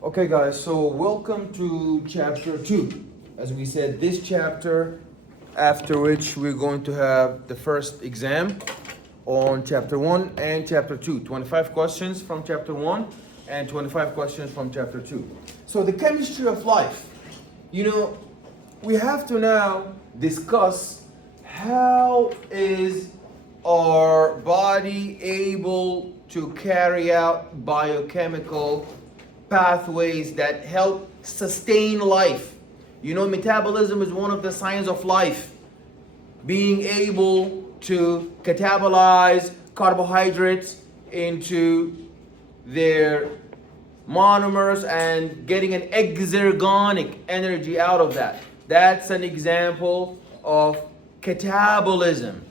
Okay, guys, so welcome to chapter 2. As we said, this chapter, after which we're going to have the first exam on chapter 1 and chapter 2. 25 questions from chapter 1 and 25 questions from chapter 2. So, the chemistry of life. We have to now discuss how is our body able to carry out biochemical pathways that help sustain life. Metabolism is one of the signs of life. Being able to catabolize carbohydrates into their monomers and getting an exergonic energy out of that. That's an example of catabolism.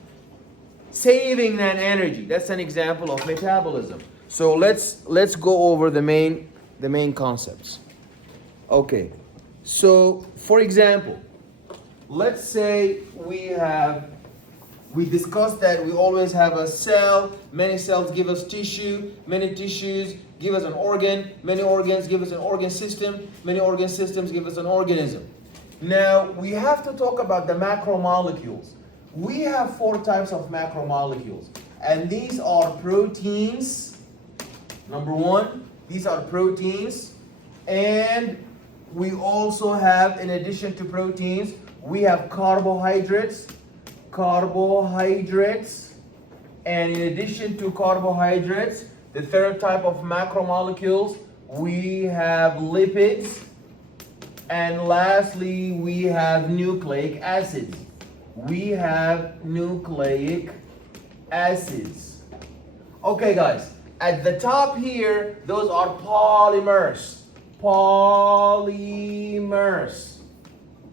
Saving that energy. That's an example of metabolism. So let's go over the main concepts. Okay, so for example, let's say we discussed that we always have a cell. Many cells give us tissue. Many tissues give us an organ. Many organs give us an organ system. Many organ systems give us an organism. Now we have to talk about the macromolecules. We have 4 types of macromolecules, and these are proteins. Number 1, these are proteins, and we also have, in addition to proteins, we have carbohydrates, and in addition to carbohydrates, the 3rd type of macromolecules, we have lipids, and lastly, we have nucleic acids. We have nucleic acids. Okay, guys. At the top here, those are polymers. Polymers.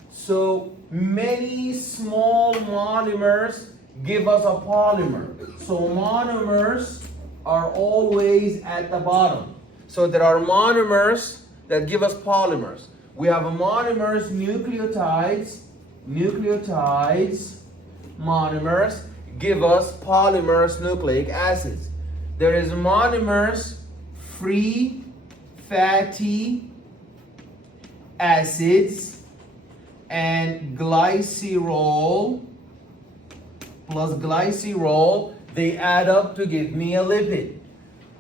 So many small monomers give us a polymer. So monomers are always at the bottom. So there are monomers that give us polymers. We have monomers, nucleotides, monomers give us polymers, nucleic acids. There is monomers, free fatty acids, and glycerol plus glycerol, they add up to give me a lipid.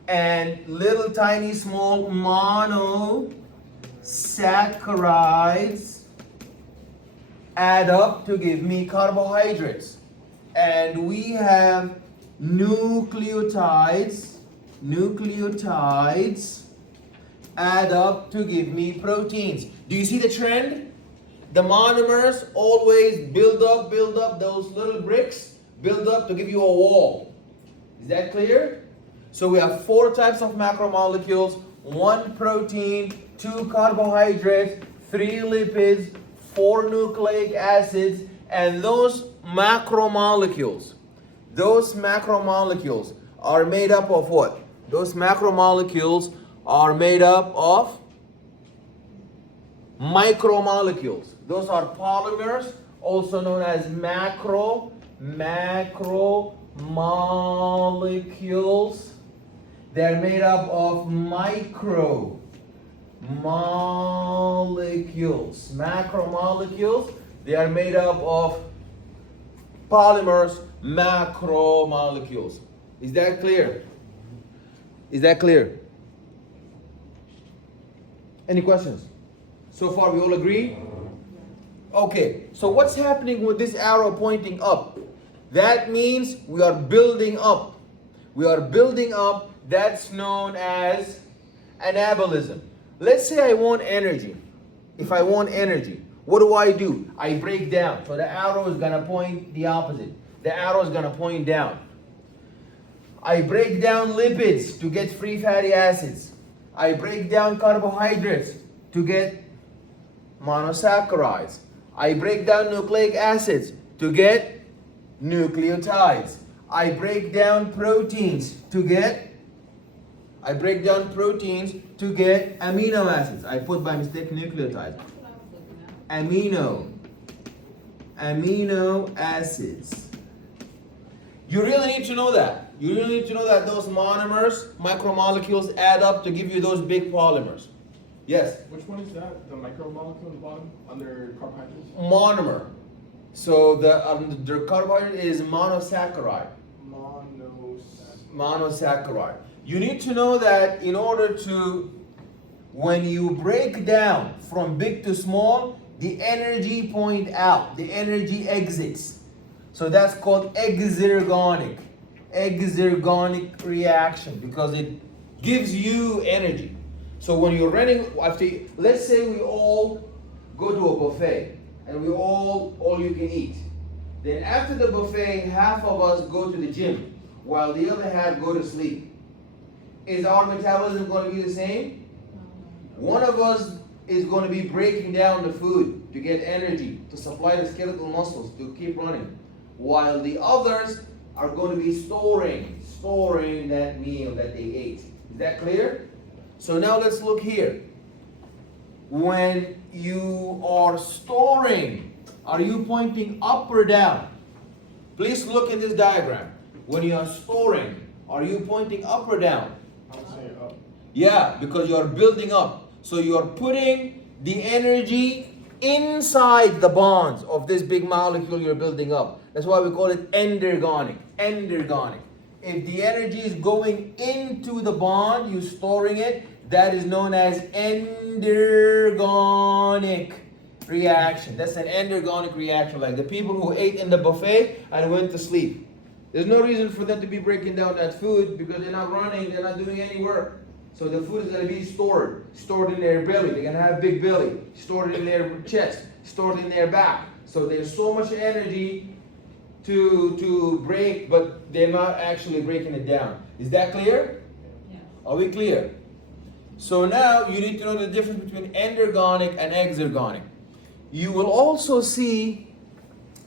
And little tiny small monosaccharides add up to give me carbohydrates. And we have nucleotides add up to give me proteins. Do you see the trend? The monomers always build up, those little bricks build up to give you a wall. Is that clear? So we have 4 types of macromolecules: 1 protein, 2 carbohydrates, 3 lipids, 4 nucleic acids, and those macromolecules are made up of what? Those macromolecules are made up of micromolecules. Those are polymers, also known as macromolecules. They're made up of micromolecules. Macromolecules, they are made up of polymers, macromolecules. Is that clear? Any questions? So far we all agree? Okay, so what's happening with this arrow pointing up? That means we are building up. That's known as anabolism. Let's say I want energy. If I want energy, what do? I break down. So the arrow is going to point the opposite. The arrow is going to point down. I break down lipids to get free fatty acids. I break down carbohydrates to get monosaccharides. I break down nucleic acids to get nucleotides. I break down proteins to get amino acids. I put by mistake nucleotides. Amino acids. You really need to know that. You really need to know that those monomers, micromolecules, add up to give you those big polymers. Yes. Which one is that? The micromolecule on the bottom under carbohydrates? Monomer. So the carbohydrate is monosaccharide. Monosaccharide. You need to know that in order to, when you break down from big to small, the energy point out, the energy exits. So that's called exergonic reaction, because it gives you energy. So when you're running, let's say we all go to a buffet and we all you can eat. Then after the buffet, half of us go to the gym while the other half go to sleep. Is our metabolism going to be the same? One of us is going to be breaking down the food to get energy, to supply the skeletal muscles to keep running, while the others are going to be storing that meal that they ate. Is that clear? So now let's look here. When you are storing, are you pointing up or down? Please look at this diagram. When you are storing, are you pointing up or down? I would say up. Yeah, because you are building up. So you are putting the energy inside the bonds of this big molecule you're building up. That's why we call it endergonic. Endergonic. If the energy is going into the bond, you're storing it, that is known as endergonic reaction. That's an endergonic reaction, like the people who ate in the buffet and went to sleep. There's no reason for them to be breaking down that food because they're not running, they're not doing any work. So the food is going to be stored in their belly. They're going to have big belly, stored in their chest, stored in their back. So there's so much energy to break, but they're not actually breaking it down. Is that clear? Yeah. Are we clear? So now you need to know the difference between endergonic and exergonic. You will also see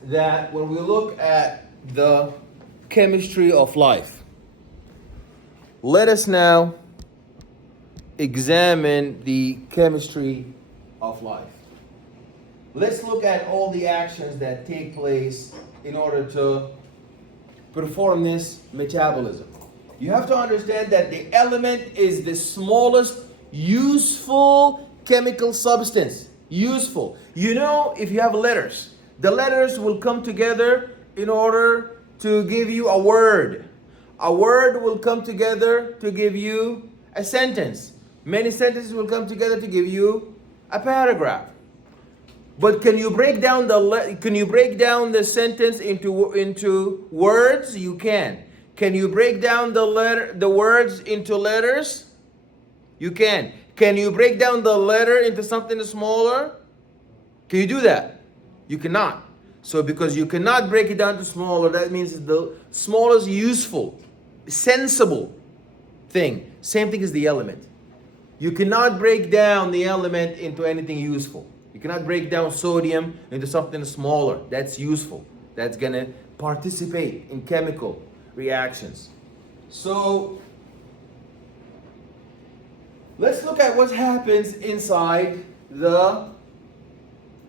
that when we look at the chemistry of life, let us now examine the chemistry of life. Let's look at all the actions that take place in order to perform this metabolism. You have to understand that the element is the smallest useful chemical substance. Useful. You know, if you have letters, the letters will come together in order to give you a word. A word will come together to give you a sentence. Many sentences will come together to give you a paragraph. But can you break down the sentence into words? You can. Can you break down the words into letters? You can. Can you break down the letter into something smaller? Can you do that? You cannot. So because you cannot break it down to smaller, that means it's the smallest useful, sensible thing. Same thing as the element. You cannot break down the element into anything useful. You cannot break down sodium into something smaller. That's useful. That's going to participate in chemical reactions. So let's look at what happens inside the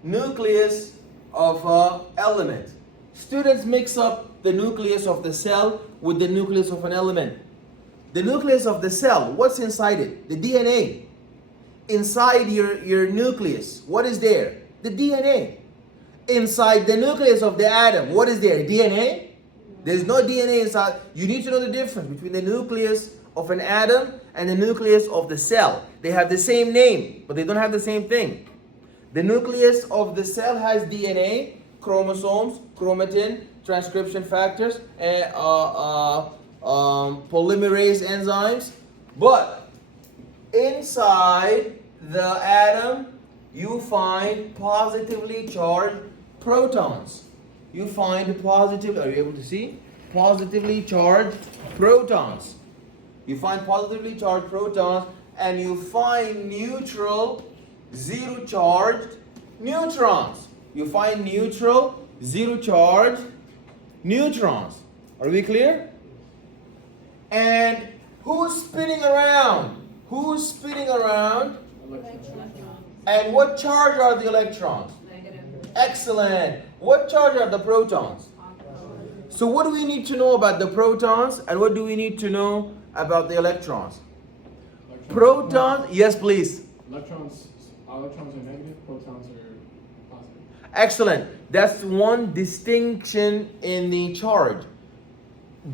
nucleus of an element. Students mix up the nucleus of the cell with the nucleus of an element. The nucleus of the cell, what's inside it? The DNA. Inside your nucleus, what is there? The DNA. Inside the nucleus of the atom, what is there? DNA? There's no DNA inside. You need to know the difference between the nucleus of an atom and the nucleus of the cell. They have the same name, but they don't have the same thing. The nucleus of the cell has DNA, chromosomes, chromatin, transcription factors, and polymerase enzymes. But inside the atom, you find positively charged protons. You find are you able to see? Positively charged protons. You find positively charged protons, and you find neutral, zero charged neutrons. You find neutral, zero charged neutrons. Are we clear? And who's spinning around? Who's spinning around? And what charge are the electrons? Negative. Excellent. What charge are the protons? So what do we need to know about the protons, and what do we need to know about the electrons? Protons, yes please. Electrons are negative, protons are positive. Excellent. That's one distinction in the charge.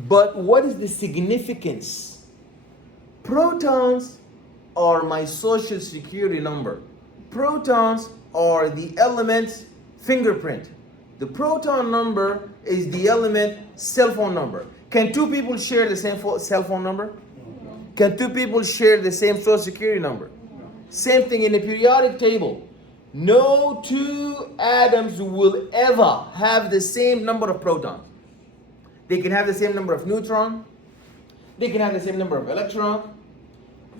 But what is the significance? Protons are my social security number. Protons are the element's fingerprint. The proton number is the element cell phone number. Can two people share the same cell phone number? No. Can two people share the same social security number? No. Same thing in the periodic table. No two atoms will ever have the same number of protons. They can have the same number of neutrons. They can have the same number of electrons.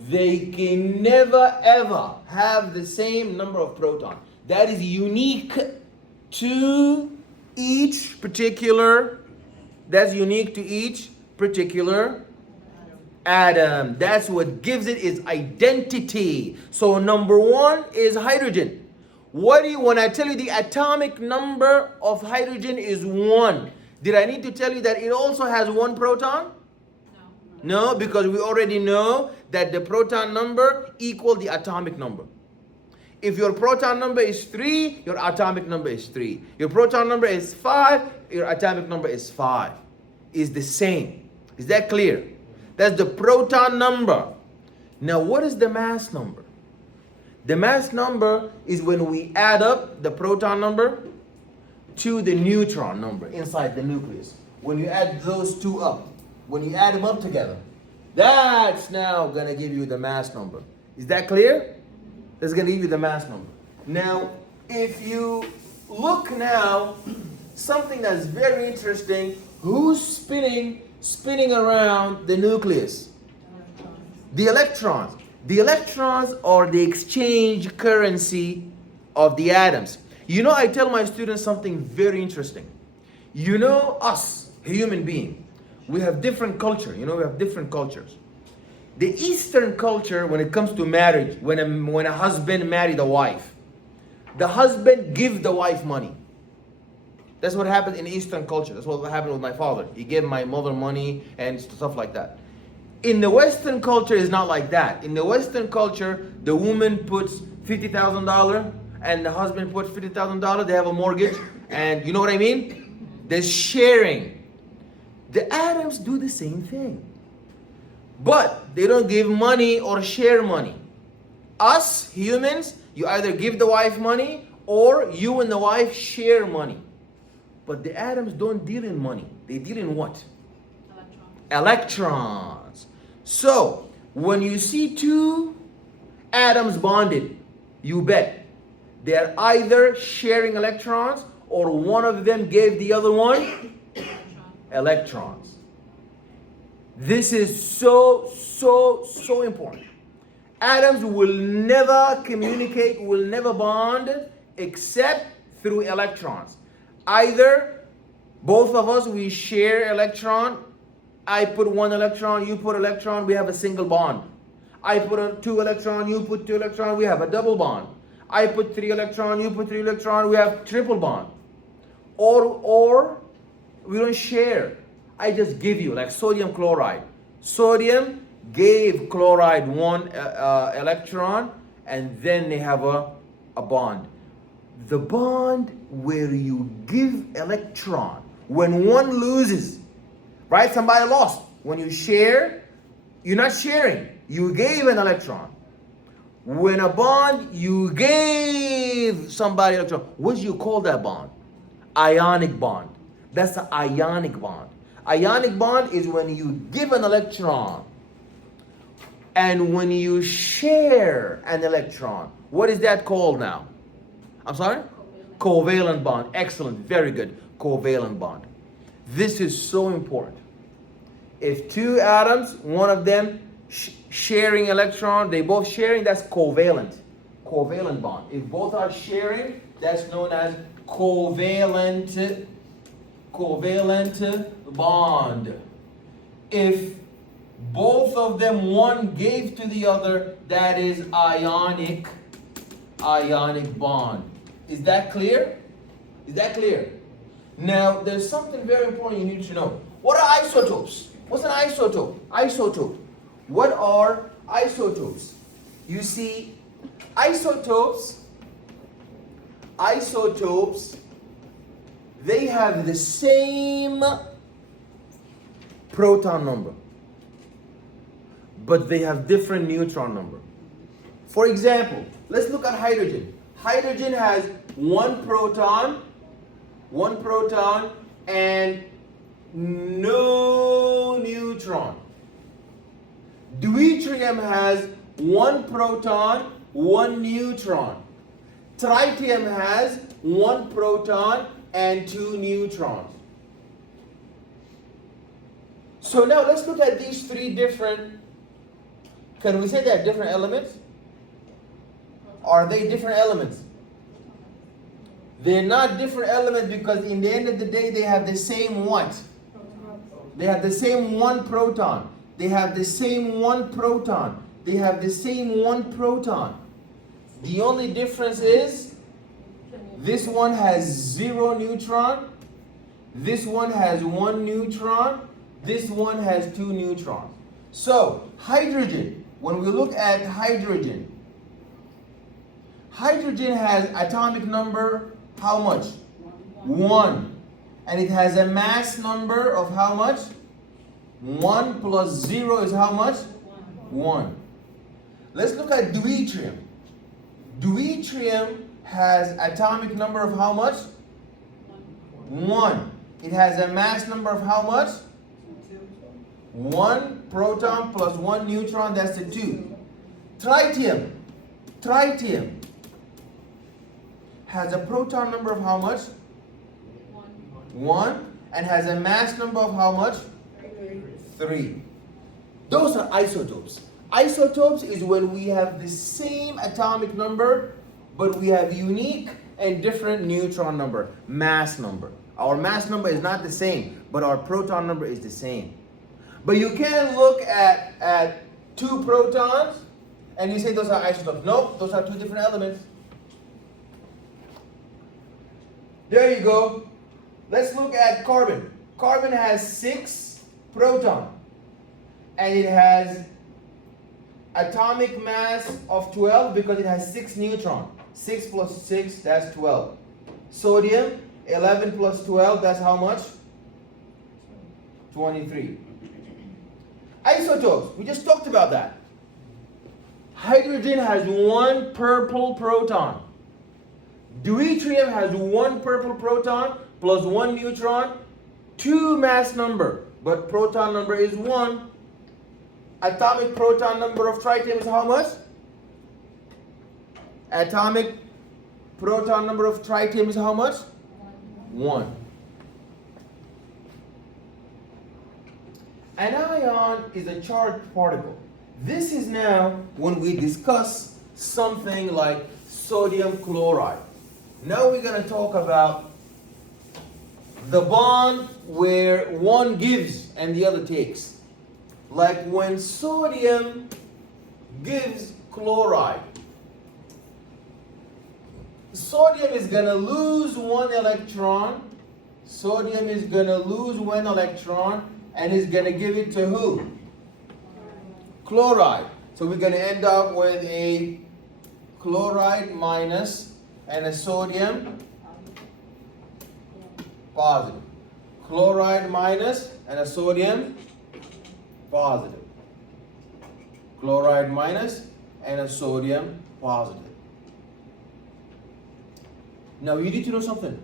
They can never ever have the same number of protons. That is unique to each particular, atom. That's what gives it its identity. So number one is hydrogen. When I tell you the atomic number of hydrogen is 1, did I need to tell you that it also has 1 proton? No, because we already know that the proton number equals the atomic number. If your proton number is 3, your atomic number is 3. Your proton number is 5, your atomic number is 5. Is the same. Is that clear? That's the proton number. Now, what is the mass number? The mass number is when we add up the proton number to the neutron number inside the nucleus. When you add those two up, when you add them up together, that's now going to give you the mass number. Is that clear? That's going to give you the mass number. Now, if you look now, something that's very interesting, who's spinning around the nucleus? The electrons. The electrons are the exchange currency of the atoms. You know, I tell my students something very interesting. You know, us, human beings, we have different culture. We have different cultures. The Eastern culture, when it comes to marriage, when a husband married a wife, the husband gives the wife money. That's what happened in Eastern culture. That's what happened with my father. He gave my mother money and stuff like that. In the Western culture, it's not like that. In the Western culture, the woman puts $50,000 and the husband puts $50,000. They have a mortgage, and you know what I mean? There's sharing. The atoms do the same thing, but they don't give money or share money. Us humans, you either give the wife money or you and the wife share money. But the atoms don't deal in money. They deal in what? Electrons. So when you see two atoms bonded, you bet they're either sharing electrons or one of them gave the other one electrons. This is so important. Atoms will never communicate, will never bond except through electrons. Either both of us, we share electron. I put 1 electron, you put electron, we have a single bond. I put 2 electron, you put 2 electron, we have a double bond. I put 3 electron, you put 3 electron, we have triple bond. Or we don't share. I just give you, like sodium chloride. Sodium gave chloride 1 electron, and then they have a bond. The bond where you give electron, when one loses, right? Somebody lost. When you share, you're not sharing. You gave an electron. When a bond, you gave somebody electron. What do you call that bond? Ionic bond. That's an ionic bond. Ionic bond is when you give an electron and when you share an electron. What is that called now? I'm sorry? Covalent bond. Excellent. Very good. Covalent bond. This is so important. If two atoms, one of them sharing electron, they both sharing, that's covalent. Covalent bond. If both are sharing, that's known as covalent bond. If both of them, one gave to the other, that is ionic bond. Is that clear? Is that clear? Now, there's something very important you need to know. What are isotopes? What's an isotope? Isotope. What are isotopes? You see, Isotopes, they have the same proton number, but they have different neutron number. For example, let's look at hydrogen. Hydrogen has one proton and no neutron. Deuterium has one proton, one neutron. Tritium has one proton and two neutrons. So now let's look at these three different, can we say they're different elements? Are they different elements? They're not different elements because in the end of the day they have the same what? They have the same one proton. They have the same one proton. They have the same one proton. The only difference is this one has 0 neutron. This one has 1 neutron. This one has 2 neutrons. So hydrogen, when we look at hydrogen, hydrogen has atomic number how much? 1. And it has a mass number of how much? 1 plus 0 is how much? 1. Let's look at deuterium. Deuterium has atomic number of how much? 1. It has a mass number of how much? 1 proton plus 1 neutron, that's the 2. Tritium has a proton number of how much? 1. And has a mass number of how much? 3. Those are isotopes. Isotopes is when we have the same atomic number, but we have unique and different neutron number, mass number. Our mass number is not the same, but our proton number is the same. But you can look at 2 protons and you say those are isotopes. No, those are 2 different elements. There you go. Let's look at carbon. Carbon has 6 protons and it has atomic mass of 12 because it has 6 neutrons. 6 plus 6, that's 12. Sodium, 11 plus 12, that's how much? 23. Isotopes, we just talked about that. Hydrogen has 1 purple proton. Deuterium has 1 purple proton plus 1 neutron, 2 mass number, but proton number is 1. Atomic proton number of tritium is how much? Atomic proton number of tritium is how much? 1. An ion is a charged particle. This is now when we discuss something like sodium chloride. Now we're going to talk about the bond where one gives and the other takes. Like when sodium gives chloride, sodium is going to lose 1 electron. Sodium is going to lose 1 electron and is going to give it to who? Chloride. So we're going to end up with a chloride minus and a sodium positive. Chloride minus and a sodium positive. Chloride minus and a sodium positive. Now you need to know something.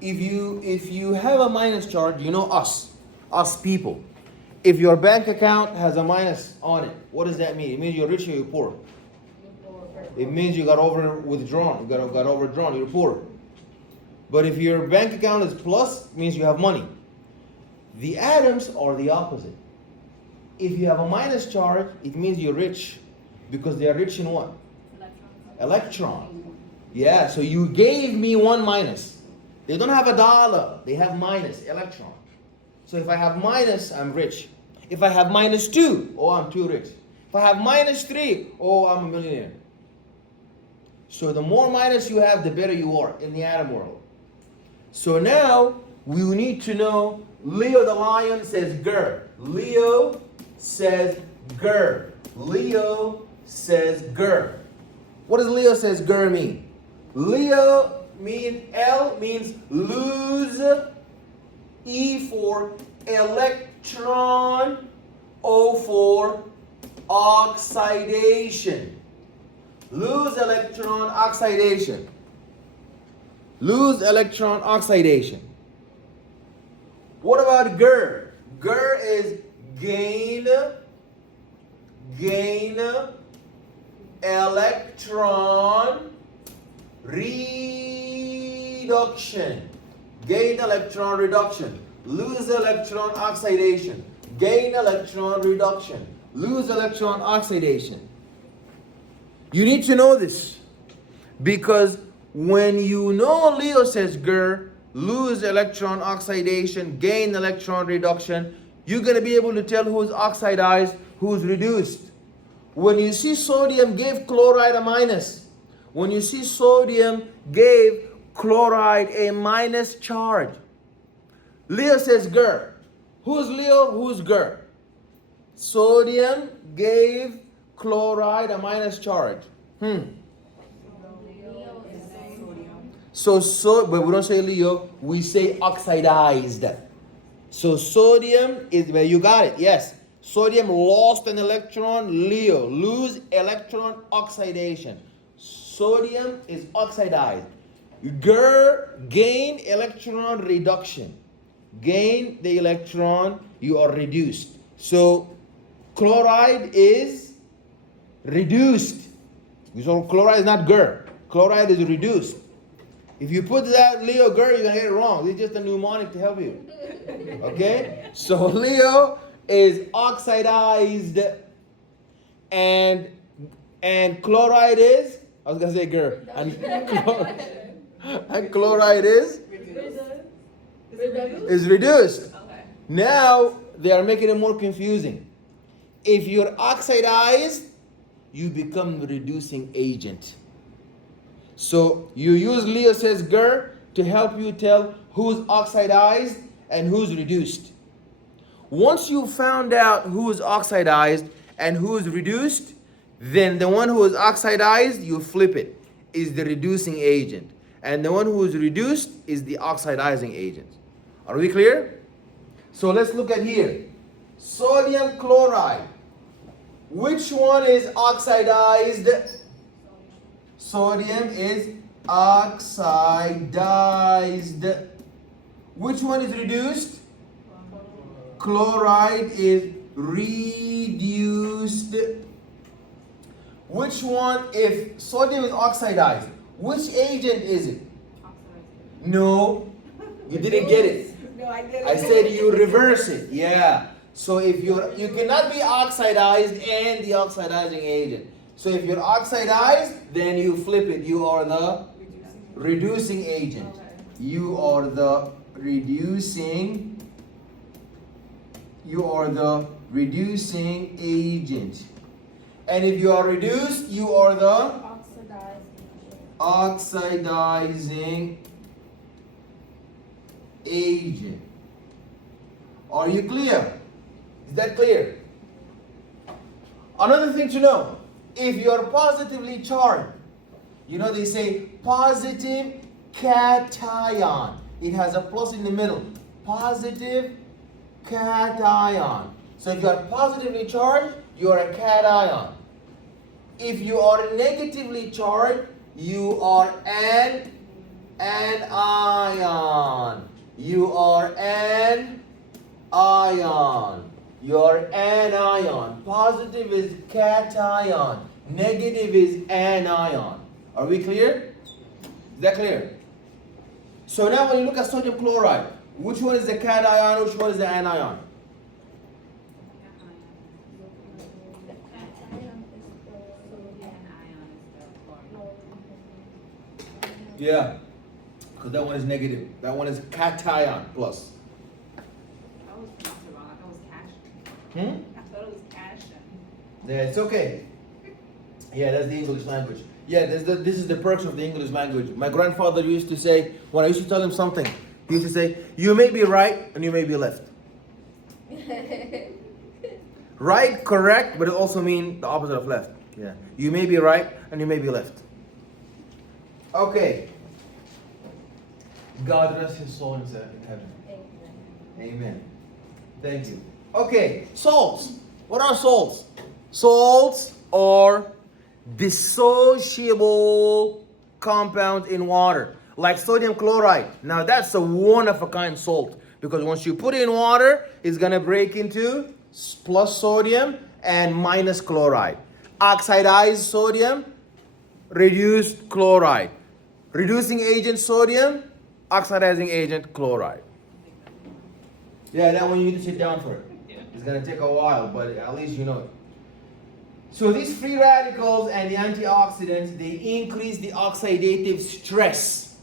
If you have a minus charge, you know us people. If your bank account has a minus on it, what does that mean? It means you're rich or you're poor. It means you got overdrawn. You got overdrawn. You're poor. But if your bank account is plus, it means you have money. The atoms are the opposite. If you have a minus charge, it means you're rich, because they are rich in what? Electron. Yeah. So you gave me 1 minus. They don't have $1. They have minus electron. So if I have minus, I'm rich. If I have -2, oh, I'm too rich. If I have -3, oh, I'm a millionaire. So the more minus you have, the better you are in the atom world. So now we need to know, Leo the lion says grr. Leo says grr. Leo says grr. What does Leo says GER mean? Leo means L means lose, E for electron, O for oxidation. Lose electron oxidation. Lose electron oxidation. What about GER? GER is gain electron reduction. Gain electron reduction. Lose electron oxidation. Gain electron reduction. Lose electron oxidation. You need to know this because when you know Leo says GER, lose electron oxidation, gain electron reduction, you're going to be able to tell who's oxidized, who's reduced. When you see sodium gave chloride a minus, when you see sodium gave chloride a minus charge, Leo says GER. Who's Leo? Who's GER? Sodium gave chloride a minus charge. So, but we don't say Leo, we say oxidized. So sodium is, well, you got it, yes. Sodium lost an electron, Leo, lose electron oxidation. Sodium is oxidized. GER, gain electron reduction. Gain the electron, you are reduced. So chloride is reduced. So chloride is not GER. Chloride is reduced. If you put that Leo GER, you're going to get it wrong. It's just a mnemonic to help you. Okay? So Leo is oxidized and chloride is, I was going to say GER. And chloride is reduced. Okay. Now they are making it more confusing. If you're oxidized, you become the reducing agent. So you use Leo says GER to help you tell who's oxidized and who's reduced. Once you found out who is oxidized and who is reduced, then the one who is oxidized, you flip it, is the reducing agent. And the one who is reduced is the oxidizing agent. Are we clear? So let's look at here. Sodium chloride. Which one is oxidized? Sodium is oxidized. Which one is reduced? Chloride is reduced. Which one, if sodium is oxidized, which agent is it? No, you didn't get it. No, I didn't. I said you reverse it. Yeah. So if you cannot be oxidized and the oxidizing agent. So if you're oxidized, then you flip it. You are the reducing agent. You are the reducing. You are the reducing agent. And if you are reduced, you are the oxidizing agent. Are you clear? Is that clear? Another thing to know, if you are positively charged, you know they say positive cation. It has a plus in the middle. Positive cation. So if you are positively charged, you are a cation. If you are negatively charged, you are an ion. You are an ion. You are an ion. Positive is cation. Negative is anion. Are we clear? Is that clear? So now when you look at sodium chloride, which one is the cation, which one is the anion? Yeah, because that one is negative. That one is cation plus. I was pronounced it wrong. I thought it was cash. Hmm? I thought it was cash. Yeah, it's okay. Yeah, that's the English language. Yeah, this is the perks of the English language. My grandfather used to say, when I used to tell him something, he used to say, you may be right and you may be left. Right, correct, but it also means the opposite of left. Yeah. You may be right and you may be left. Okay. God rest his soul in heaven. Amen. Thank you. Okay, salts. What are salts? Salts are dissociable compounds in water, like sodium chloride. Now that's a one-of-a-kind salt because once you put it in water, it's gonna break into plus sodium and minus chloride. Oxidized sodium, reduced chloride. Reducing agent sodium, oxidizing agent chloride. Yeah, that one you need to sit down for it. It's gonna take a while, but at least you know it. So these free radicals and the antioxidants, they increase the oxidative stress.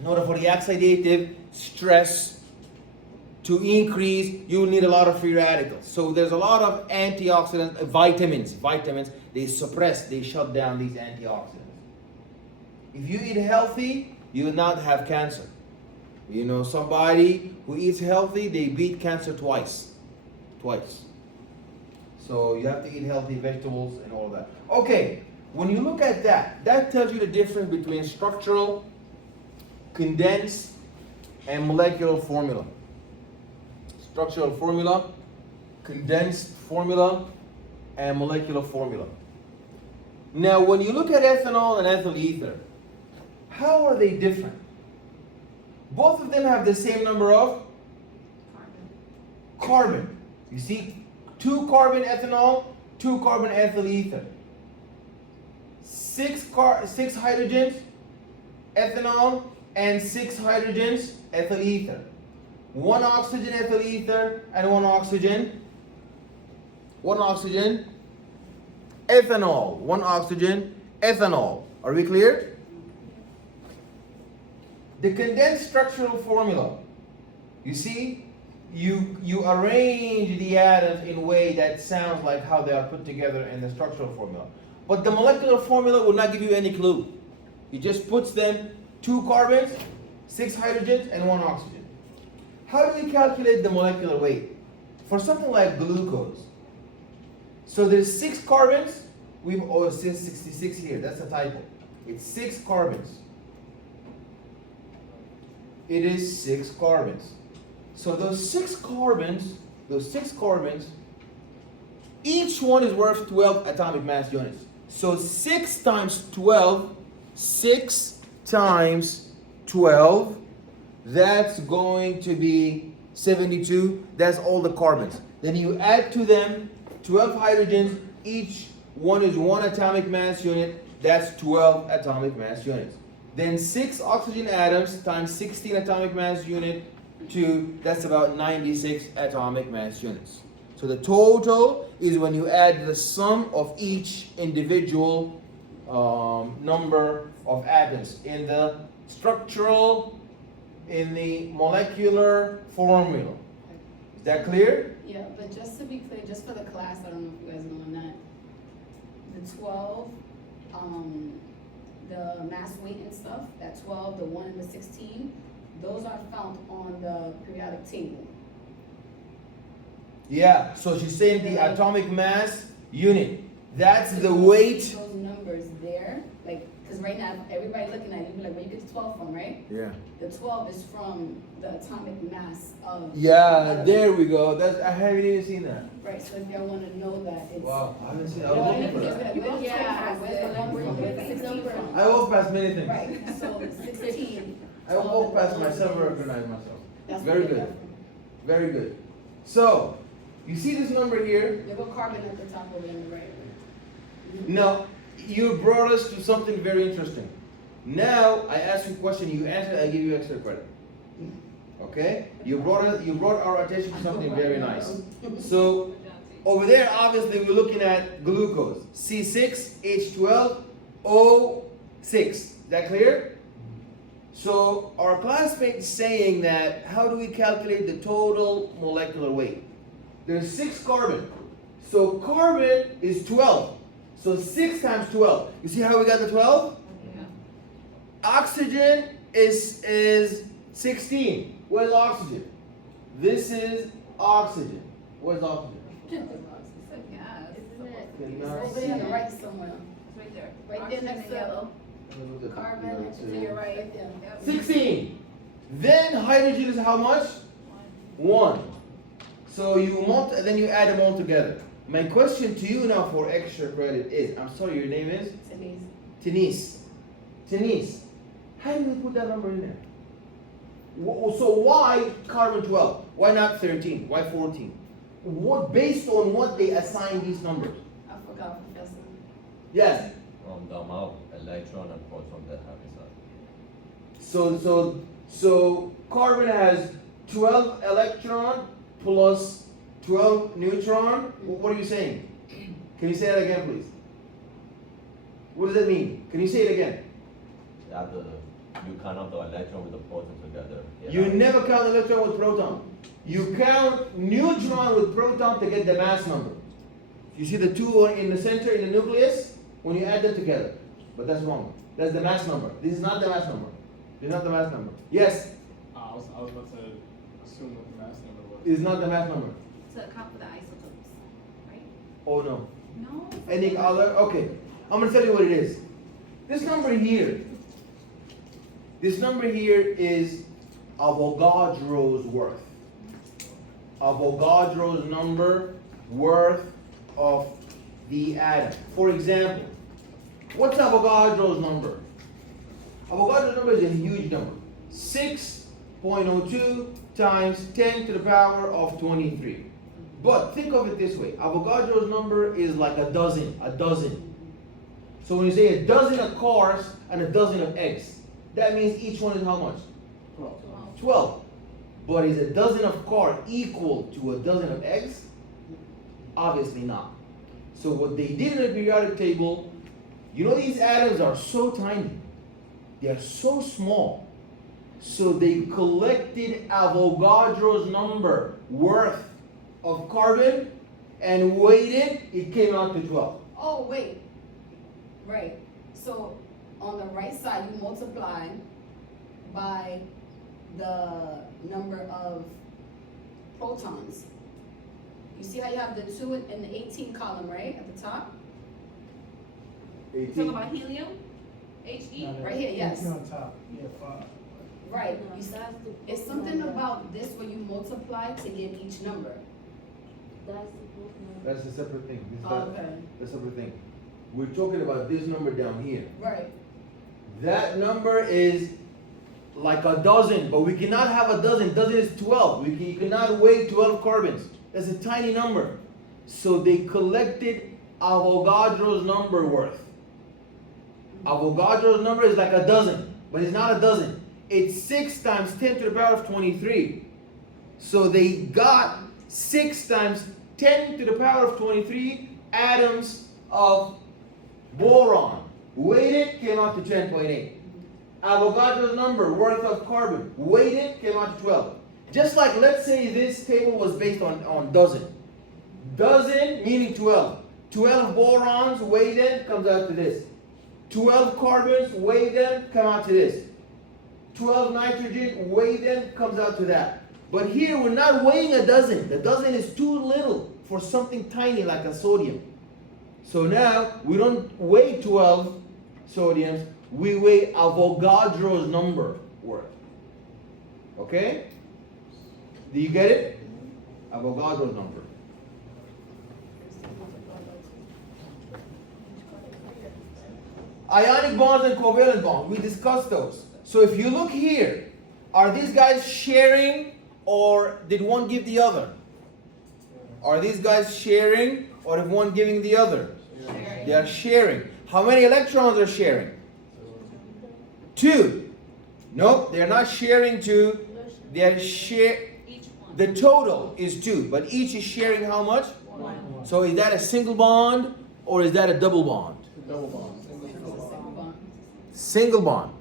In order for the oxidative stress to increase, you need a lot of free radicals. So there's a lot of antioxidants, vitamins, they suppress, they shut down these antioxidants. If you eat healthy, you will not have cancer. You know, somebody who eats healthy, they beat cancer twice. So you have to eat healthy vegetables and all that. Okay, when you look at that, that tells you the difference between structural, condensed, and molecular formula. Structural formula, condensed formula, and molecular formula. Now, when you look at ethanol and ethyl ether, how are they different? Both of them have the same number of carbon. You see, 2 carbon ethanol, 2 carbon ethyl ether. 6 hydrogens ethanol and 6 hydrogens ethyl ether. 1 oxygen ethyl ether and 1 oxygen ethanol. 1 oxygen ethanol. Are we clear? The condensed structural formula, you see, you arrange the atoms in a way that sounds like how they are put together in the structural formula. But the molecular formula will not give you any clue. It just puts them 2 carbons, 6 hydrogens, and 1 oxygen. How do we calculate the molecular weight? For something like glucose, so there's 6 carbons, we've 66 here, that's a typo. It's 6 carbons. It is 6 carbons. So those 6 carbons, each one is worth 12 atomic mass units. So 6 times 12, that's going to be 72. That's all the carbons. Then you add to them 12 hydrogens, each one is 1 atomic mass unit, that's 12 atomic mass units. Then 6 oxygen atoms times 16 atomic mass unit, that's about 96 atomic mass units. So the total is when you add the sum of each individual number of atoms in the structural, in the molecular formula. Is that clear? Yeah, but just to be clear, just for the class, I don't know if you guys know that, the 12, the mass weight and stuff, that 12, the 1 and the 16, those are found on the periodic table. Yeah, so she's saying the atomic mass unit. That's the weight. Those numbers there, like, because right now, everybody looking at it, you'd be like, where you get the 12 from, right? Yeah. The 12 is from the atomic mass of. Yeah, there we go. I haven't even seen that. Right, so if y'all want to know that, it's. Wow, I haven't seen that. I was looking for that. Yeah, where's the number, where's the 16 from? I walk past many things. Right, so 16. I walk past myself and recognize myself. That's Very what they good. got from. Very good. So, you see this number here? They put carbon at the top of it on the right. Now, you brought us to something very interesting. Now, I ask you a question, you answer, I give you extra credit. Okay? You brought our attention to something very nice. So, over there, obviously, we're looking at glucose. C6H12O6. Is that clear? So, our classmate is saying that, how do we calculate the total molecular weight? There's 6 carbon. So, carbon is 12. So 6 times 12. You see how we got the 12? Yeah. Oxygen is 16. Where's oxygen? This is oxygen. Where's oxygen? It's a gas. Isn't it? Cannot Over there on the right somewhere. It's right there. Right there next to yellow. carbon, to your right, right there. 16. Then hydrogen is how much? 1. So then you add them all together. My question to you now for extra credit is, I'm sorry, your name is? Denise. Denise, how do you put that number in there? So why carbon 12? Why not 13? Why 14? What, based on what they assign these numbers? I forgot, Professor. Yes. From the amount of electron and proton that have inside. So carbon has 12 electron plus 12 neutron. What are you saying? Can you say that again, please? What does that mean? Can you say it again? That you count the electron with the proton together. You never count electron with proton. You count neutron with proton to get the mass number. You see the two in the center in the nucleus? When you add them together. But that's wrong. That's the mass number. This is not the mass number. This is not the mass number. Yes? I was about to assume what the mass number was. It is not the mass number. To account for the isotopes, right? Oh no. No. Any other? Okay. I'm going to tell you what it is. This number here is Avogadro's worth. Avogadro's number worth of the atom. For example, what's Avogadro's number? Avogadro's number is a huge number. 6.02 times 10 to the power of 23. But think of it this way. Avogadro's number is like a dozen. So when you say a dozen of cars and a dozen of eggs, that means each one is how much? 12. But is a dozen of cars equal to a dozen of eggs? Obviously not. So what they did in the periodic table, you know these atoms are so tiny. They are so small. So they collected Avogadro's number worth of carbon and weighted, it came out to 12. Oh, wait. Right. So on the right side, you multiply by the number of protons. You see how you have the 2 in the 18 column, right, at the top? You talking about helium? HE? Right here, yes. On top, yeah, 5. Right. You see, it's something about this where you multiply to get each number. That's a separate thing. Okay. That's a separate thing. We're talking about this number down here. Right. That number is like a dozen, but we cannot have a dozen. Dozen is 12. You cannot weigh 12 carbons. That's a tiny number. So they collected Avogadro's number worth. Avogadro's number is like a dozen, but it's not a dozen. It's 6 times 10 to the power of 23. So they got 6 times 10 to the power of 23 atoms of boron. Weighted came out to 10.8. Avogadro's number worth of carbon weighted came out to 12. Just like, let's say this table was based on dozen. Dozen meaning 12. 12 borons weighted comes out to this. 12 carbons weighted come out to this. 12 nitrogen weighted comes out to that. But here we're not weighing a dozen. The dozen is too little for something tiny like a sodium. So now we don't weigh 12 sodiums, we weigh Avogadro's number worth. Okay? Do you get it? Avogadro's number. Ionic bonds and covalent bonds, we discussed those. So if you look here, are these guys sharing or did one give the other? Are these guys sharing or is one giving the other? Sharing. They are sharing. How many electrons are sharing? 2. Nope, they're not sharing 2. They're Each one. the total is 2, but each is sharing how much? 1. So is that a single bond or is that a double bond? Double bond. Single bond.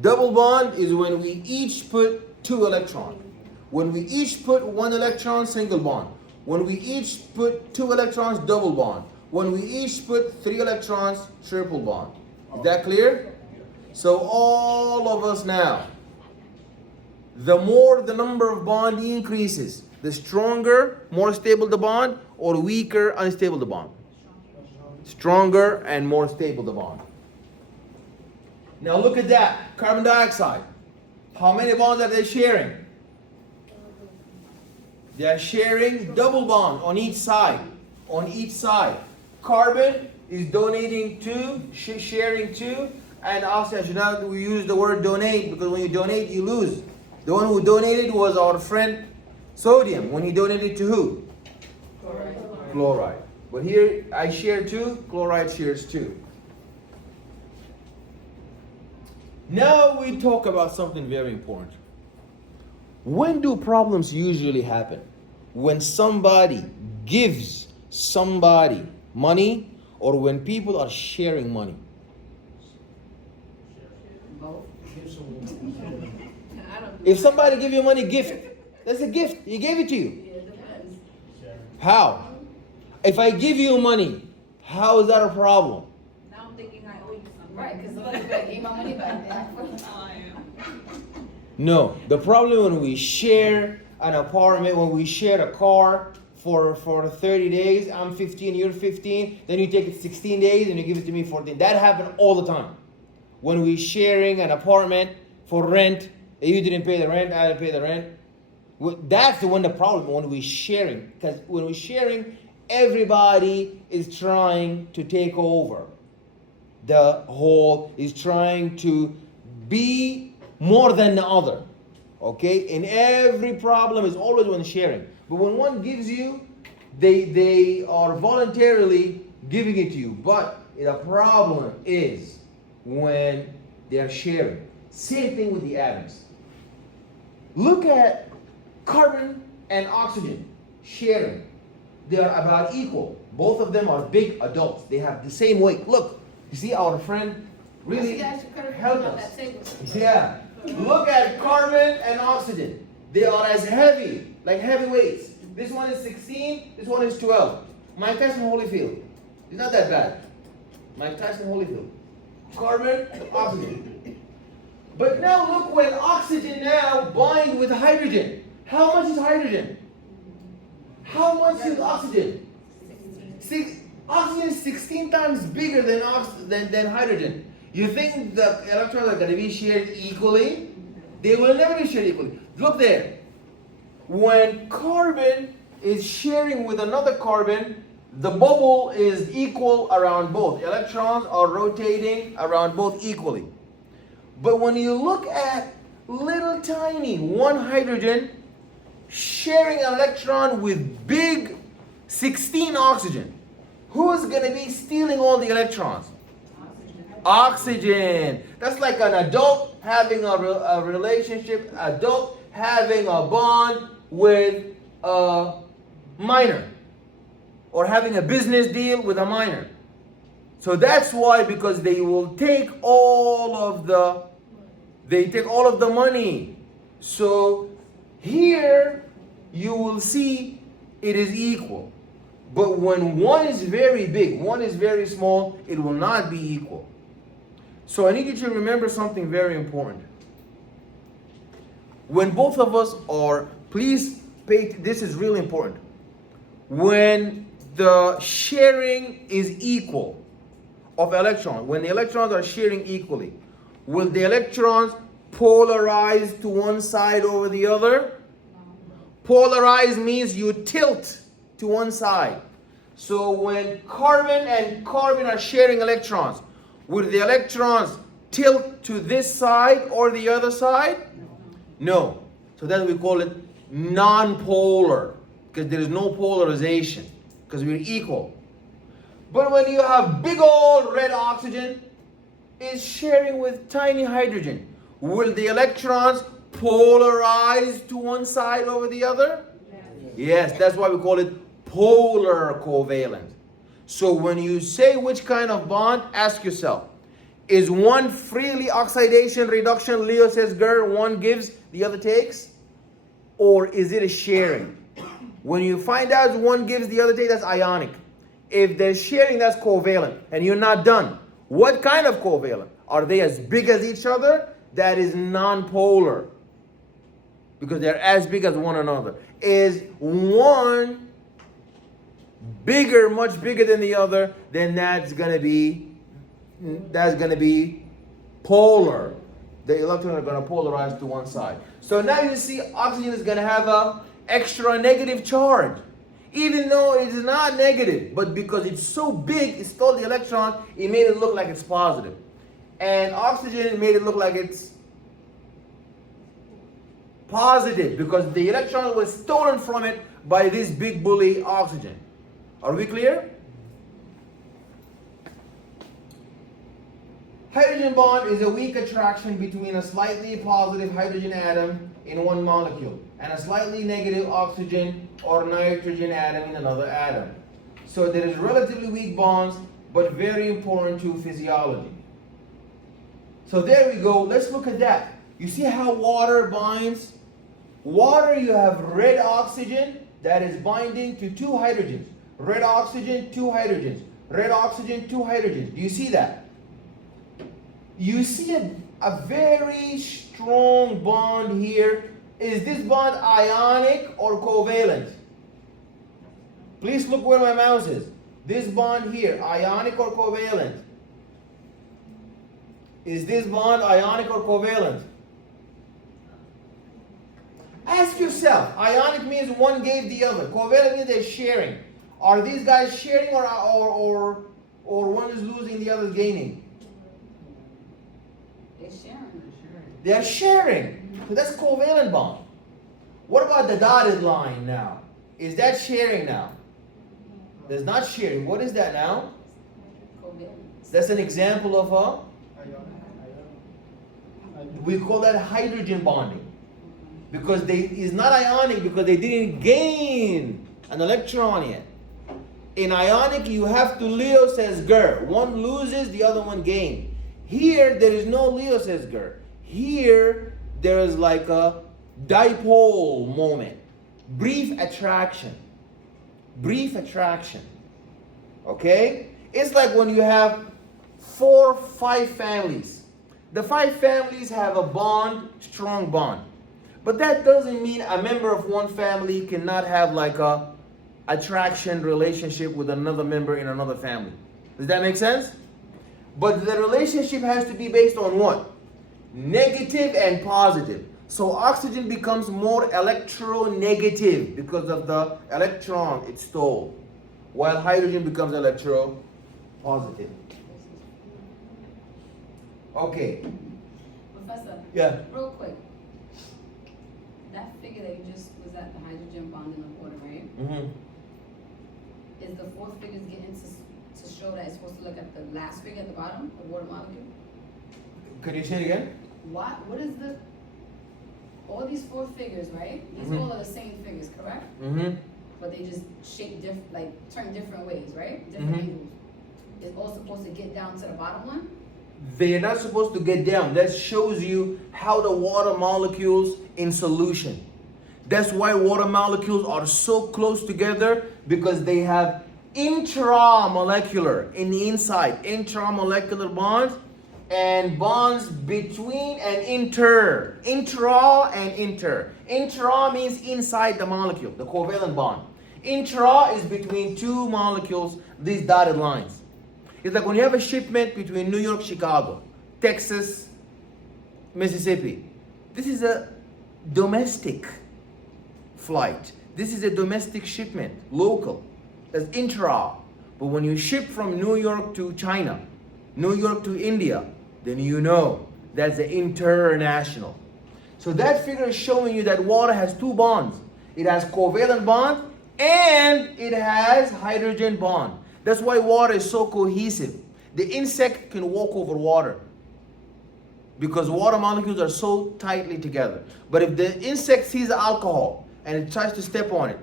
Double bond is when we each put 2 electrons. When we each put 1 electron, single bond. When we each put 2 electrons, double bond. When we each put 3 electrons, triple bond. Is that clear? So all of us now, the more the number of bond increases, the stronger, more stable the bond, or weaker, unstable the bond. Stronger and more stable the bond. Now look at that. Carbon dioxide. How many bonds are they sharing? They are sharing double bond on each side. On each side. Carbon is donating 2, sharing 2, and oxygen. Now we use the word donate because when you donate, you lose. The one who donated was our friend sodium. When he donated to who? Chloride. Chloride. But here I share 2, chloride shares 2. Now we talk about something very important. When do problems usually happen? When somebody gives somebody money or when people are sharing money? Both. I don't do If somebody give you money, gift. That's a gift. He gave it to you. Yeah, it depends. How? If I give you money, how is that a problem? Now I'm thinking I owe you something. Right, because look, if I gave my money back then. No. The problem when we share an apartment, when we share a car for 30 days, I'm 15, you're 15, then you take it 16 days and you give it to me 14. That happened all the time. When we sharing an apartment for rent, you didn't pay the rent, I didn't pay the rent. That's when the problem, when we're sharing. Because when we're sharing, everybody is trying to take over. The whole is trying to be more than the other. Okay? And every problem is always when sharing. But when one gives you, they are voluntarily giving it to you. But the problem is when they are sharing. Same thing with the atoms. Look at carbon and oxygen sharing. They are about equal. Both of them are big adults. They have the same weight. Look, you see our friend really helped us. Yeah. Look at carbon and oxygen. They are as heavy, like heavy weights. This one is 16, this one is 12. Mike Tyson Holyfield. It's not that bad. Mike Tyson Holyfield. Carbon, oxygen. But now look when oxygen now bind with hydrogen. How much is hydrogen? How much is oxygen? Oxygen is 16 times bigger than hydrogen. You think the electrons are going to be shared equally? They will never be shared equally. Look there. When carbon is sharing with another carbon, the bubble is equal around both. Electrons are rotating around both equally. But when you look at little tiny one hydrogen sharing an electron with big 16 oxygen, who is going to be stealing all the electrons? Oxygen. That's like an adult having a relationship, adult having a bond with a minor, or having a business deal with a minor. So that's why, because they will take all of the money. So here you will see it is equal. But when one is very big, one is very small, it will not be equal. So I need you to remember something very important. When both of us are, please pay, this is really important. When the sharing is equal of electrons, when the electrons are sharing equally, will the electrons polarize to one side over the other? Polarize means you tilt to one side. So when carbon and carbon are sharing electrons, will the electrons tilt to this side or the other side? No. So that's we call it non-polar, because there is no polarization, because we're equal. But when you have big old red oxygen is sharing with tiny hydrogen, will the electrons polarize to one side over the other? Yes, that's why we call it polar covalent. So when you say which kind of bond, ask yourself, is one freely oxidation reduction? Leo says, girl, one gives, the other takes? Or is it a sharing? When you find out one gives, the other takes, that's ionic. If they're sharing, that's covalent. And you're not done. What kind of covalent? Are they as big as each other? That is non-polar, because they're as big as one another. Is one bigger, much bigger than the other, then that's gonna be polar. The electrons are gonna polarize to one side. So now you see oxygen is gonna have a extra negative charge. Even though it is not negative, but because it's so big, it stole the electron, it made it look like it's positive. And oxygen made it look like it's positive because the electron was stolen from it by this big bully oxygen. Are we clear? Hydrogen bond is a weak attraction between a slightly positive hydrogen atom in one molecule and a slightly negative oxygen or nitrogen atom in another atom. So there is relatively weak bonds, but very important to physiology. So there we go. Let's look at that. You see how water binds? Water, you have red oxygen that is binding to two hydrogens. Red oxygen, two hydrogens. Red oxygen, two hydrogens. Do you see that? You see a very strong bond here. Is this bond ionic or covalent? Please look where my mouse is. This bond here, ionic or covalent? Is this bond ionic or covalent? Ask yourself. Ionic means one gave the other. Covalent means they're sharing. Are these guys sharing or one is losing, the other is gaining? They're sharing. They are sharing. So that's covalent bond. What about the dotted line now? Is that sharing now? That's not sharing. What is that now? Covalent. That's an example of a, we call that hydrogen bonding. Because it's not ionic because they didn't gain an electron yet. In ionic, you have to Leo says Ger. One loses, the other one gains. Here, there is no Leo says Ger. Here, there is like a dipole moment. Brief attraction. Brief attraction. Okay? It's like when you have 5 families. The 5 families have a bond, strong bond. But that doesn't mean a member of one family cannot have like a attraction relationship with another member in another family. Does that make sense? But the relationship has to be based on what? Negative and positive. So oxygen becomes more electronegative because of the electron it stole, while hydrogen becomes electropositive. Okay. Professor. Yeah. Real quick. That figure that you just was at the hydrogen bond in the water, right? Mm-hmm. Is the fourth figure getting to show that it's supposed to look at the last figure at the bottom, the water molecule? Can you say it again? What is the, all these 4 figures, right? These all are the same figures, correct? Mm-hmm. But they just shape turn different ways, right? Different angles. It's all supposed to get down to the bottom one? They're not supposed to get down. That shows you how the water molecules in solution. That's why water molecules are so close together, because they have intramolecular in the inside, intramolecular bonds and bonds between and inter. Intra and inter. Intra means inside the molecule, the covalent bond. Intra is between 2 molecules, these dotted lines. It's like when you have a shipment between New York, Chicago, Texas, Mississippi. This is a domestic flight. This is a domestic shipment, local. That's intra. But when you ship from New York to China, New York to India, then you know that's the international. So that figure is showing you that water has 2 bonds. It has covalent bond and it has hydrogen bond. That's why water is so cohesive. The insect can walk over water because water molecules are so tightly together. But if the insect sees alcohol and it tries to step on it,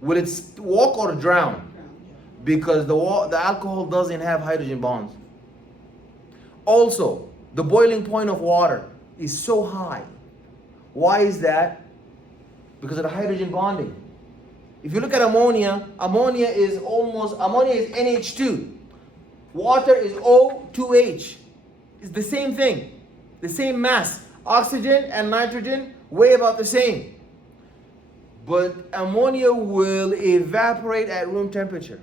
will it walk or drown? Because the alcohol doesn't have hydrogen bonds. Also, the boiling point of water is so high. Why is that? Because of the hydrogen bonding. If you look at ammonia, ammonia is NH2. Water is O2H. It's the same thing, the same mass. Oxygen and nitrogen weigh about the same. but ammonia will evaporate at room temperature.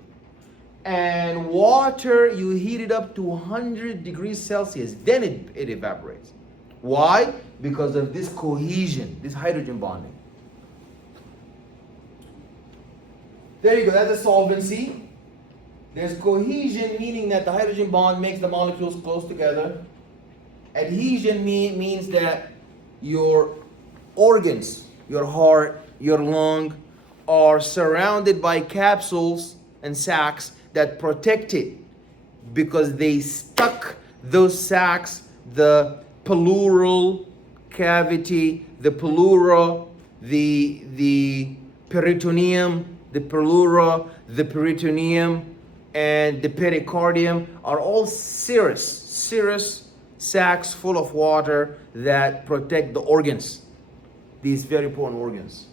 And water, you heat it up to 100 degrees Celsius, then it evaporates. Why? Because of this cohesion, this hydrogen bonding. There you go, that's the solvency. There's cohesion, meaning that the hydrogen bond makes the molecules close together. Adhesion means that your organs, your heart, your lung, are surrounded by capsules and sacs that protect it because they stuck those sacs, the pleural cavity, the pleura, the peritoneum, the pleura, the peritoneum, and the pericardium are all serous sacs full of water that protect the organs, these very important organs.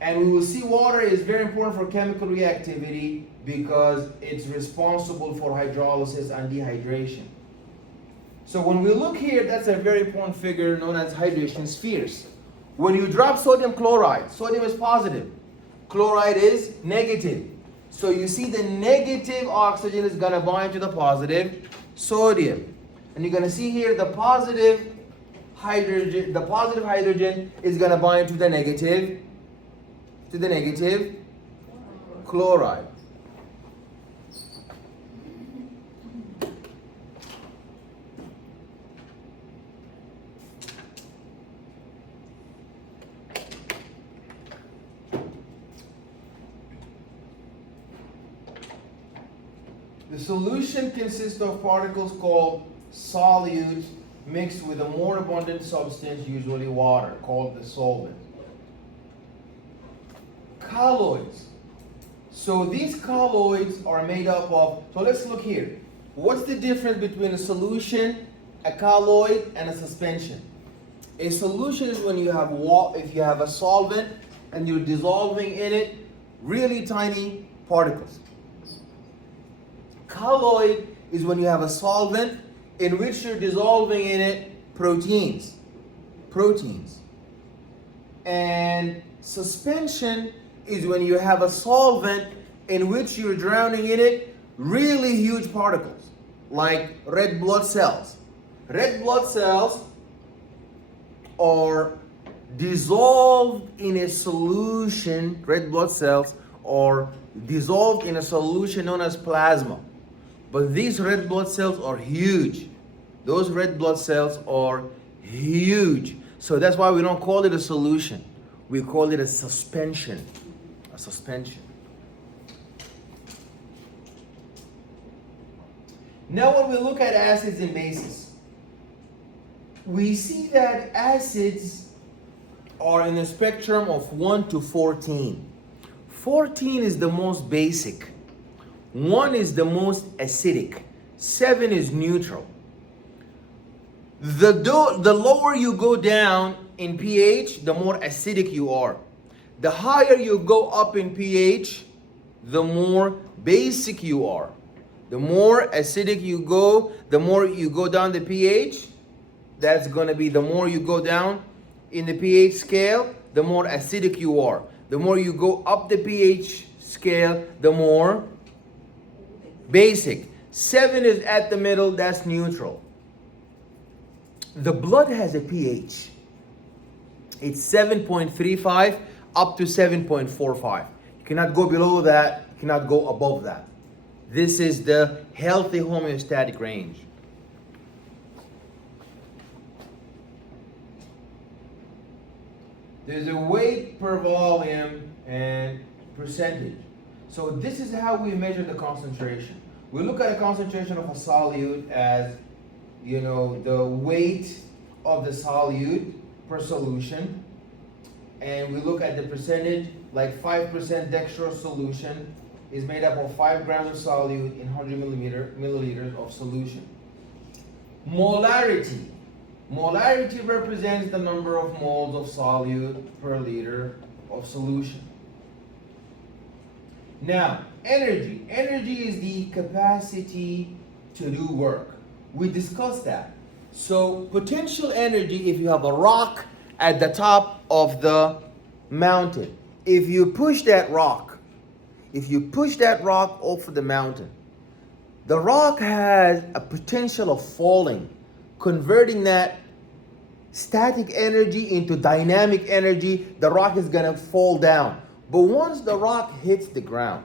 And we will see water is very important for chemical reactivity because it's responsible for hydrolysis and dehydration. So when we look here, that's a very important figure known as hydration spheres. When you drop sodium chloride, sodium is positive, chloride is negative. So you see the negative oxygen is going to bind to the positive sodium. And you're going to see here the positive hydrogen is going to bind to the negative chloride. The solution consists of particles called solutes mixed with a more abundant substance, usually water, called the solvent. Colloids. So these colloids are made up of, so let's look here. What's the difference between a solution, a colloid, and a suspension? A solution is when you have if you have a solvent and you're dissolving in it really tiny particles. Colloid is when you have a solvent in which you're dissolving in it proteins. And suspension is when you have a solvent in which you're drowning in it really huge particles, like red blood cells. Red blood cells are dissolved in a solution, red blood cells are dissolved in a solution known as plasma. But these red blood cells are huge. Those red blood cells are huge. So that's why we don't call it a solution. We call it a suspension. A suspension. Now when we look at acids and bases, we see that acids are in a spectrum of 1 to 14. 14 is the most basic. 1 is the most acidic. 7 is neutral. The lower you go down in pH, the more acidic you are. The higher you go up in pH, the more basic you are. The more acidic you go, the more you go down the pH. That's going to be the more you go down in the pH scale, the more acidic you are. The more you go up the pH scale, the more basic. 7 is at the middle, that's neutral. The blood has a pH. It's 7.35 up to 7.45. You cannot go below that, you cannot go above that. This is the healthy homeostatic range. There's a weight per volume and percentage. So this is how we measure the concentration. We look at a concentration of a solute as, the weight of the solute per solution. And we look at the percentage, like 5% dextrose solution is made up of 5 grams of solute in 100 milliliters of solution. Molarity. Molarity represents the number of moles of solute per liter of solution. Now, energy. Energy is the capacity to do work. We discussed that. So, potential energy, if you have a rock at the top of the mountain. If you push that rock off of the mountain, the rock has a potential of falling, converting that static energy into dynamic energy. The rock is gonna fall down. But once the rock hits the ground,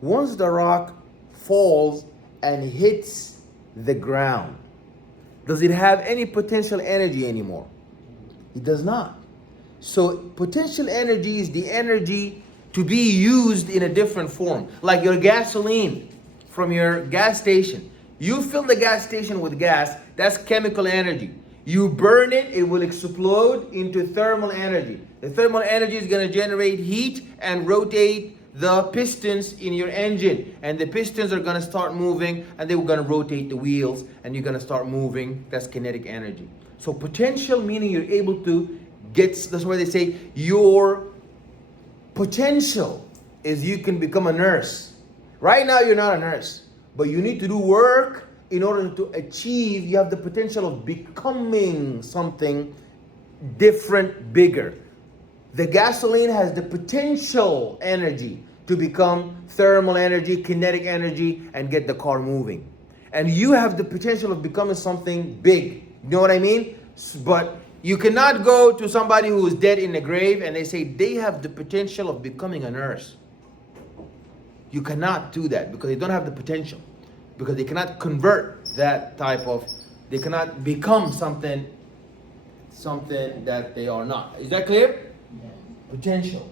once the rock falls and hits the ground, does it have any potential energy anymore? It does not. So potential energy is the energy to be used in a different form. Like your gasoline from your gas station. You fill the gas station with gas, that's chemical energy. You burn it, it will explode into thermal energy. The thermal energy is going to generate heat and rotate the pistons in your engine. And the pistons are going to start moving, and they're going to rotate the wheels, and you're going to start moving. That's kinetic energy. So potential meaning you're able to get, that's why they say your potential is you can become a nurse. Right now you're not a nurse, but you need to do work in order to achieve, you have the potential of becoming something different, bigger. The gasoline has the potential energy to become thermal energy, kinetic energy, and get the car moving. And you have the potential of becoming something big. You know what I mean? But you cannot go to somebody who is dead in the grave and they say they have the potential of becoming a nurse. You cannot do that because they don't have the potential. Because they cannot convert that type of, they cannot become something that they are not. Is that clear? Potential.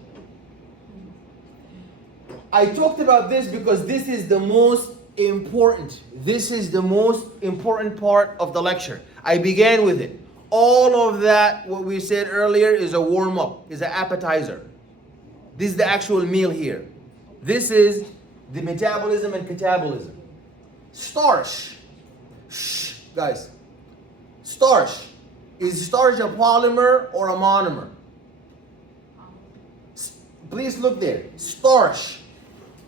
I talked about this because this is the most important. This is the most important part of the lecture. I began with it. All of that, what we said earlier, is a warm-up, is an appetizer. This is the actual meal here. This is the metabolism and catabolism. Starch. Shh, guys. Starch. Is starch a polymer or a monomer? Please look there. Starch.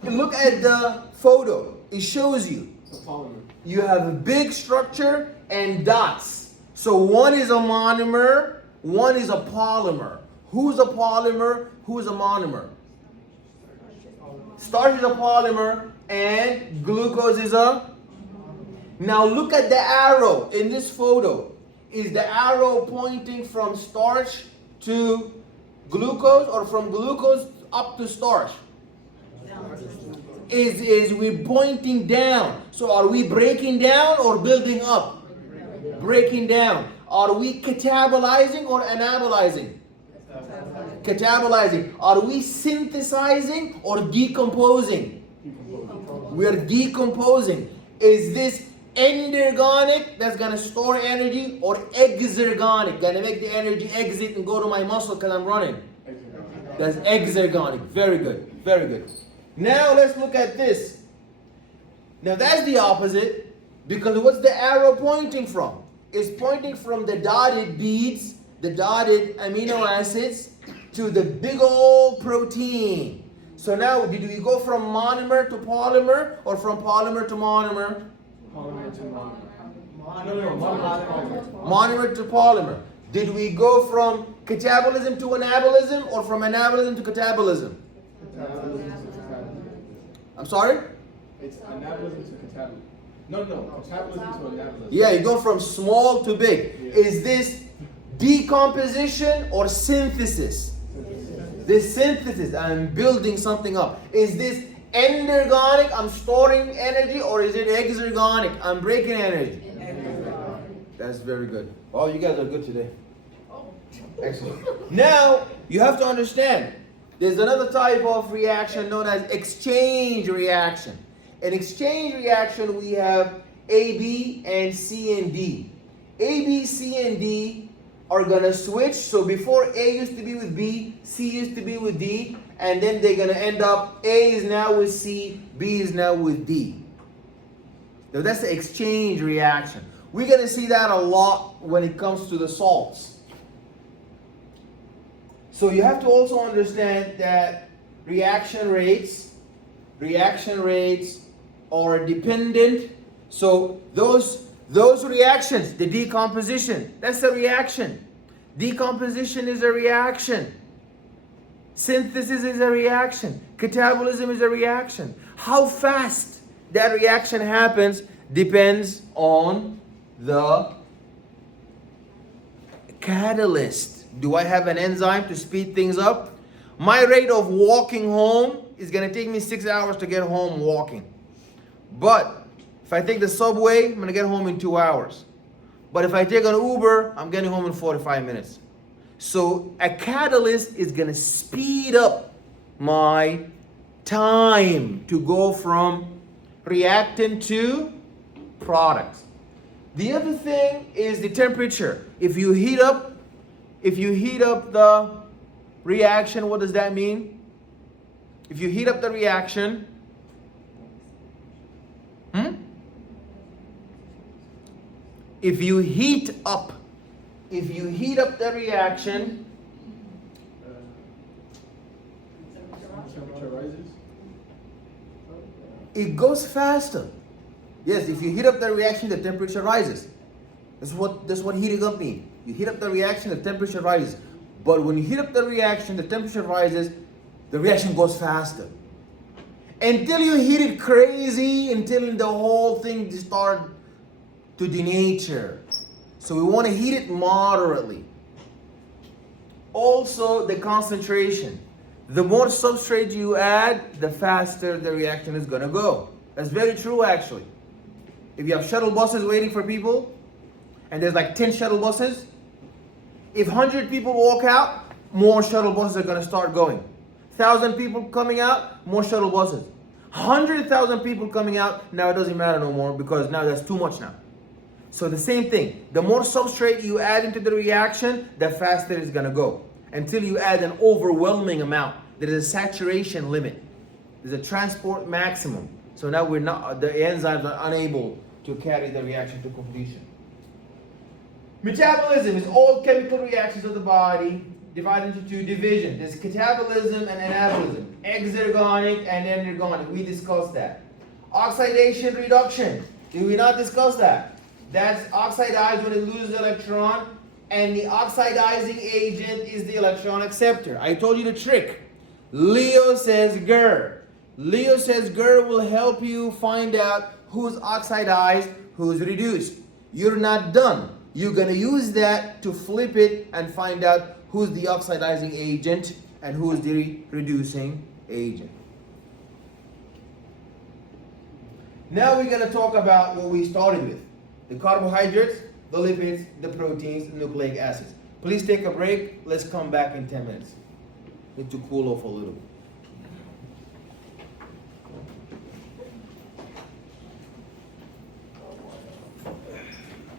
Look at the photo. It shows you. Polymer. You have a big structure and dots. So one is a monomer, one is a polymer. Who's a polymer? Who's a monomer? Starch is a polymer and glucose is a... Now look at the arrow in this photo. Is the arrow pointing from starch to glucose or from glucose up to starch? Is we pointing down? So are we breaking down or building up? Breaking down. Are we catabolizing or anabolizing? Catabolizing. Are we synthesizing or decomposing? We are decomposing. Is this endergonic, that's gonna store energy, or exergonic, gonna make the energy exit and go to my muscle because I'm running? That's exergonic. Very good. Very good. Now let's look at this. Now that's the opposite, because what's the arrow pointing from? It's pointing from the dotted beads, the dotted amino acids, to the big old protein. So now, did we go from monomer to polymer, or from polymer to monomer? Polymer to monomer. No, monomer to polymer. Monomer to polymer. Did we go from catabolism to anabolism, or from anabolism to catabolism? Catabolism to catabolism. I'm sorry? It's anabolism to catabolism. No, catabolism to anabolism. Yeah, you go from small to big. Yeah. Is this decomposition or synthesis? This synthesis, I'm building something up. Is this endergonic, I'm storing energy, or is it exergonic, I'm breaking energy? That's very good. Oh, you guys are good today. Excellent. Now, you have to understand, there's another type of reaction known as exchange reaction. In exchange reaction, we have A, B, and C and D. A, B, C, and D are gonna switch. So before A used to be with B, C used to be with D, and then they're gonna end up A is now with C, B is now with D. Now that's the exchange reaction. We're gonna see that a lot when it comes to the salts. So you have to also understand that reaction rates are dependent. So those reactions, the decomposition, that's a reaction. Decomposition is a reaction. Synthesis is a reaction. Catabolism is a reaction. How fast that reaction happens depends on the catalyst. Do I have an enzyme to speed things up? My rate of walking home is going to take me 6 hours to get home walking. But if I take the subway, I'm going to get home in 2 hours. But if I take an Uber, I'm getting home in 45 minutes. So a catalyst is going to speed up my time to go from reactant to product. The other thing is the temperature. If you heat up the reaction, what does that mean? If you heat up the reaction, if you heat up the reaction, Temperature rises. it goes faster. Yes, if you heat up the reaction, the temperature rises. That's what heating up means. You heat up the reaction, the temperature rises. But when you heat up the reaction, the temperature rises, the reaction goes faster. Until you heat it crazy, until the whole thing starts to denature. So we want to heat it moderately. Also, the concentration. The more substrate you add, the faster the reaction is going to go. That's very true, actually. If you have shuttle buses waiting for people, and there's like 10 shuttle buses, if 100 people walk out, more shuttle buses are going to start going. 1,000 people coming out, more shuttle buses. 100,000 people coming out, now it doesn't matter no more because now that's too much now. So the same thing, the more substrate you add into the reaction, the faster it's going to go. Until you add an overwhelming amount. There is a saturation limit. There's a transport maximum. So now the enzymes are unable to carry the reaction to completion. Metabolism is all chemical reactions of the body divided into two divisions. There's catabolism and anabolism. Exergonic and energonic. We discussed that. Oxidation reduction. Did we not discuss that? That's oxidized when it loses electron, and the oxidizing agent is the electron acceptor. I told you the trick. Leo says GER. Leo says GER will help you find out who's oxidized, who's reduced. You're not done. You're going to use that to flip it and find out who's the oxidizing agent and who's the reducing agent. Now we're going to talk about what we started with. The carbohydrates, the lipids, the proteins, the nucleic acids. Please take a break. Let's come back in 10 minutes. Need to cool off a little bit.